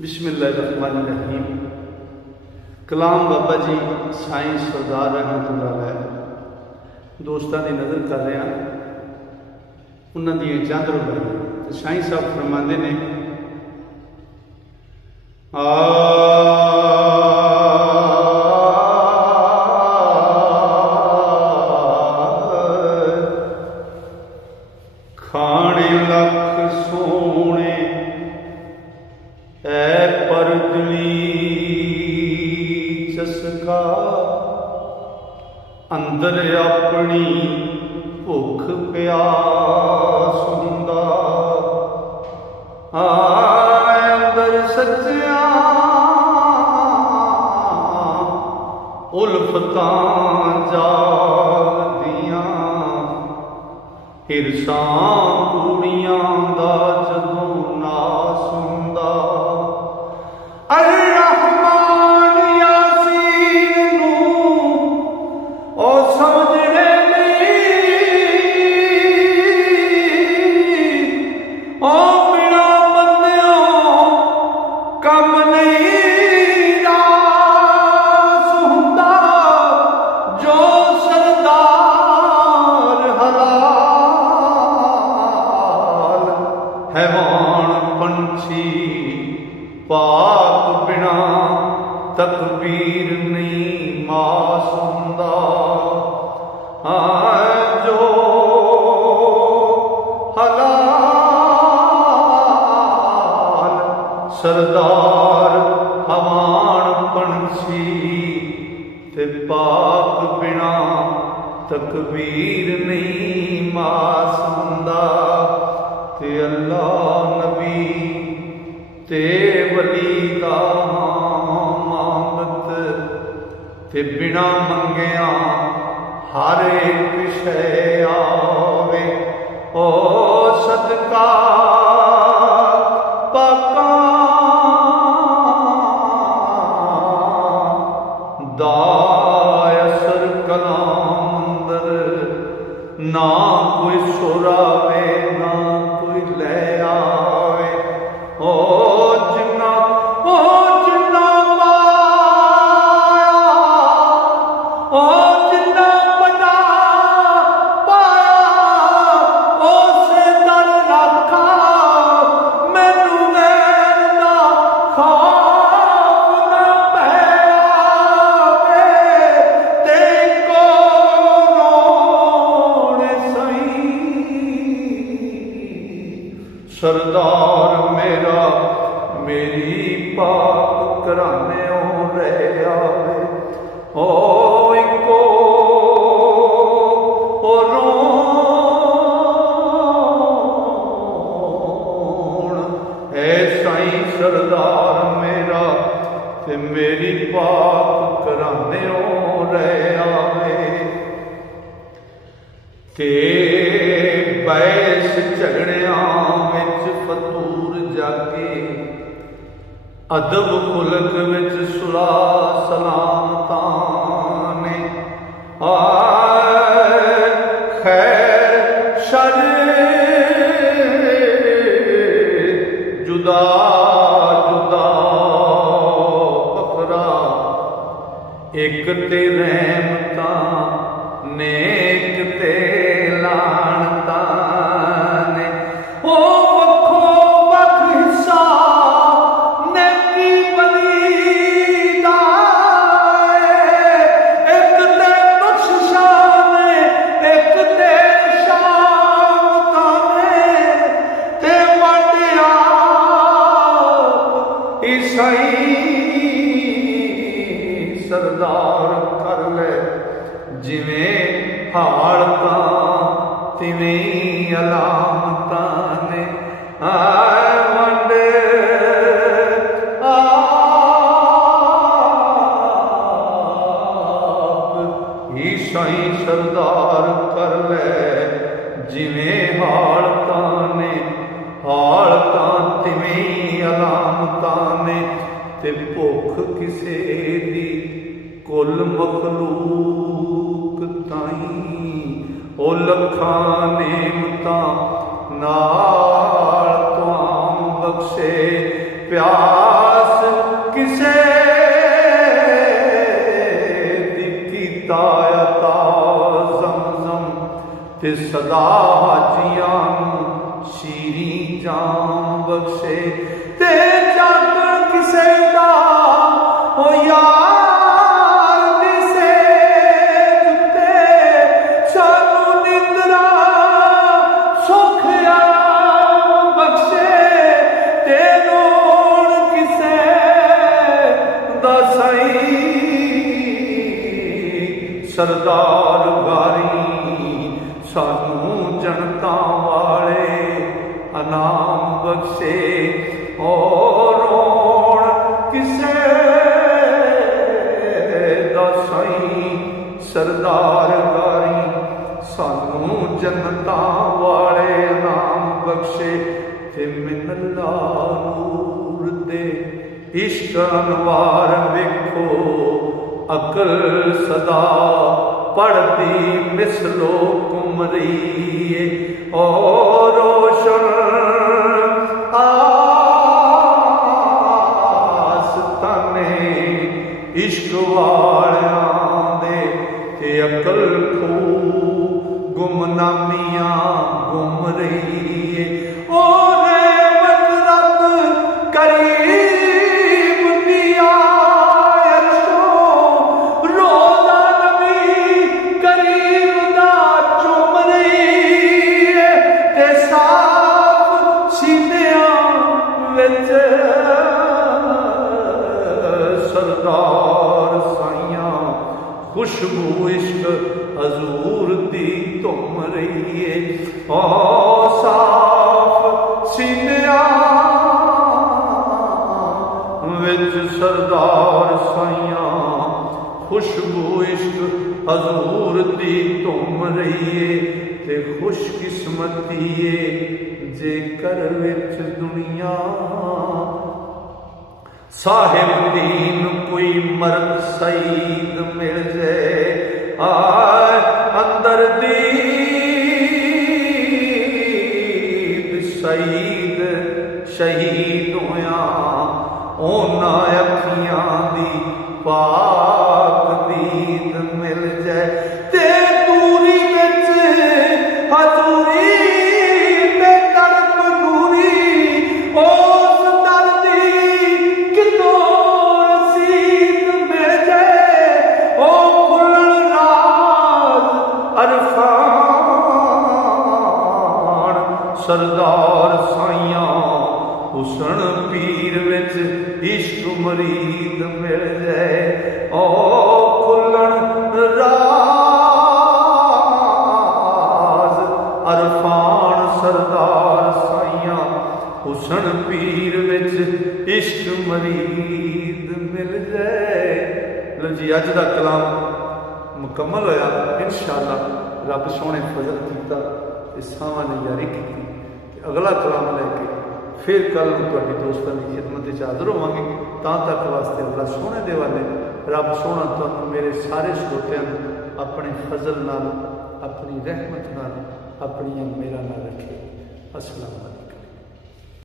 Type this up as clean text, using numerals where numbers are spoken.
बिस्मिल्लाहिर्रहमानिर्रहीम। कलाम बाबा जी साईं सरदार रहमतुल्लाह दोस्तों की नज़र कर रहे हैं, उन्होंने चंद रुपये साईं साहब फरमाते ने खाने लख सोने ऐ परदली चसका अंदर अपनी भुख प्यास हुंदा अंदर सच्चिया उल्फतां जागदियां हिरसां कुड़ियां दा जदों नास हुंदा रहमान यासीन ओ समझने ओ बिना बंदियों कम नहीं रास हुंदा जो सरदार हलाल हैवान पंछी पाक बिना तकबीर नहीं मास हुंदा जो हलाल सरदार हवान पंछी ते पाक बिना तकबीर नहीं मास हुंदा ते अल्लाह नबी ते वली दा मांगत ते बिना मंगिया हर एक शै आवे ओ सदका पाका दा असर कलाम अंदर ना कोई सुर आवे ना कोई लै आवे ओ जिन्ना पाया ओ जिन्ना बड़ा पाया उसे दर रखा मैनू गैर दा खौफ ना पैवे ते को रोने सही सरदार मेरा मेरी पाक घराने रह आवे ओ इको रोण ऐ साईं सरदार मेरा ते मेरी पाक घराने रह आवे ते बैस झगड़ियां विच फतूर जागे अदब खुलक विच सुलह सलामतां ने खैर शर जुदा जुदा बखरा एक ते रहमतां नेक ते लानतां ने ओ वखो वख हिस्सा नेकी बदी दा एक ते बख्श शान एक ते शामतां ने ते वड्डिया ईसाई सरदार कर ले जिवें हालतां तिवें अलामतां ने वंडे आप ही साईं सरदार कर ले जिवें हालतां ने हालतां तिवें अलामतां ने ते भुख किसे दी कुल मखलूक ताईं ओ लखां नेमतां नाल तुआं बख्शे प्यार ते सदा हाजियां शीरी जान बख्शे ते जागण किसे दा ओ यार दिसे जुते सानू निंदरा सुखया बख्शे ते रोण किसे दा सही सरदार गारी सानू जनता वाले अनाम बख्शे और रोण किसे दा साईं सरदार गारी सानू जनता वाले अनाम बख्शे ते मिन्नल्ला नूर दे इश्क अनवार वेखो अकल सदा पढ़ती मिसलो कुमरी और रोशन आस्ताने इश्क वालियां दे ते अकल खू गुमनामियां गुम रही और मतलब करीब दिया सरदार साइया खुशबू इश्क हजूर दी तुम रही ओ साफ सीनिया विच सरदार साइया खुशबू इश्क हजूर दी तुम रही ते खुशकिस्मती जे कर विच दुनिया साहिब दीन कोई मर्द सईद मिल जाए आए अंदर दीद सईद शहीद होया ओना अखियां दी पाक दीद मिल जाए ते दूरी विच हजूरी ते करब दूरी उस दर्दी कितो रसीद मिल जाए ओ खुल राज अरफान सरदार साइया हुसन पीर विच इश्क मरीद मिल जाए ओ खुलन राज अरफान सरदार साइया हुसन पीर विच इश्क मरीद मिल जाए। लो जी अज दा कलाम मुकम्मल होया इंशाअल्लाह रब सोने फजल किया सावां ने जारी की अगला कलाम लैके फिर कल तुहाडी दोस्तां की खिदमत हाज़र होवांगे। तां तक वास्ते अल्लाह सोने दे वाले रब सोना तुहानूं मेरे सारे श्रोतियां अपने फजल नाल अपनी रहमत नाल अपनी मेरा नाल रखे। अस्सलाम।